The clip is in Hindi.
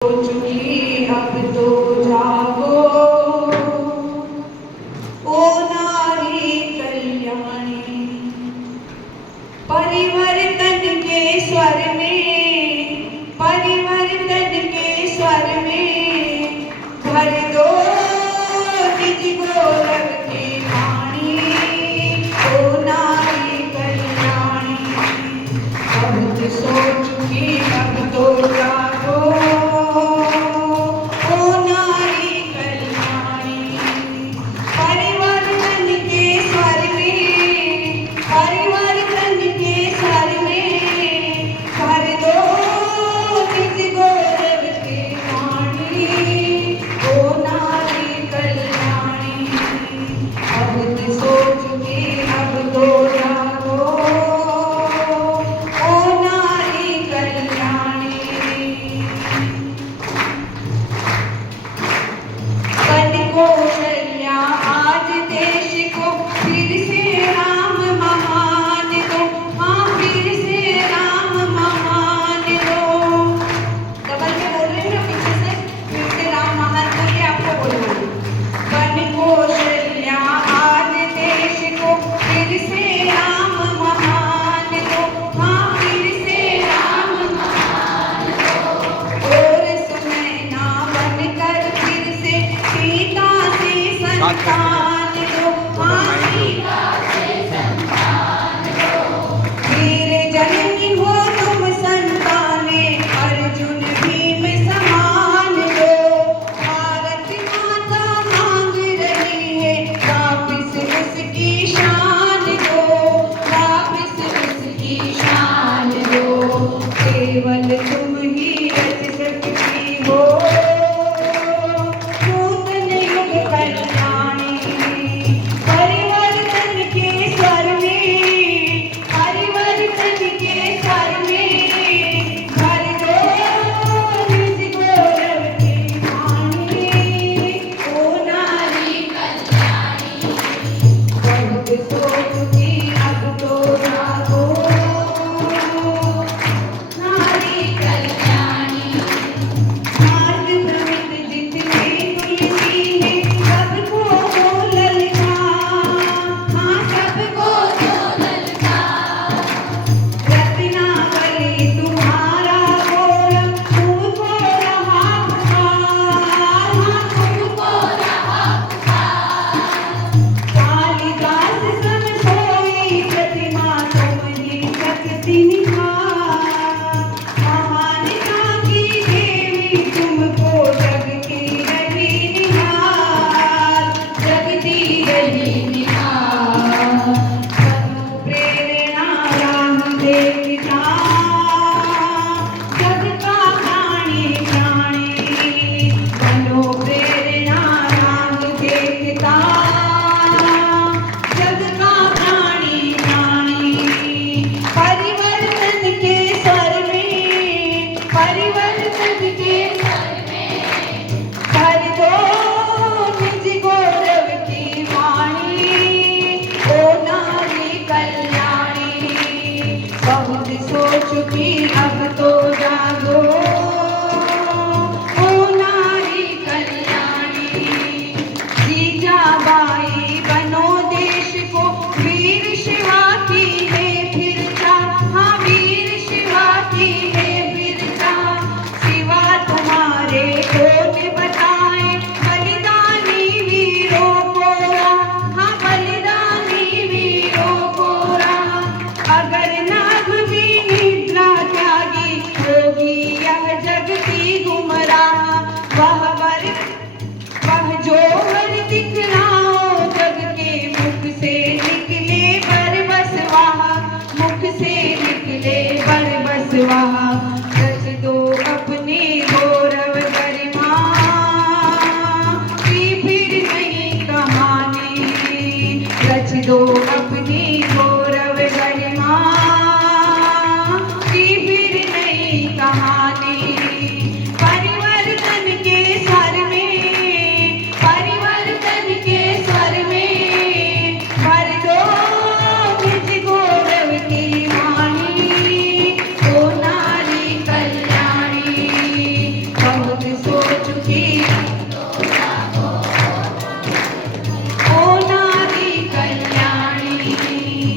चुकी अब तो जागो ओ नारी कल्याणी। परिवर्तन के स्वर में, परिवर्तन के स्वर में भर दो निज गौरव की वाणी। ओ नारी कल्याणी अब तो सो चुकी अब तो जागो केवल तुम ही रच सकती हो नूतन युग कल्याणी। परिवर्तन के स्वर में, परिवर्तन के स्वर में भर दो निज गौरव की वाणी। ओ नारी कल्याणी बहुत सो चुकी अब तो जागो। बहुत सो चुकी अब तो जागो ओ नारी कल्याणी। जीजाबाई बनो देश को वीर शिवा की है फिर चाह। हाँ वीर शिवा की है फिर चाह। शिवा तुम्हारे को बता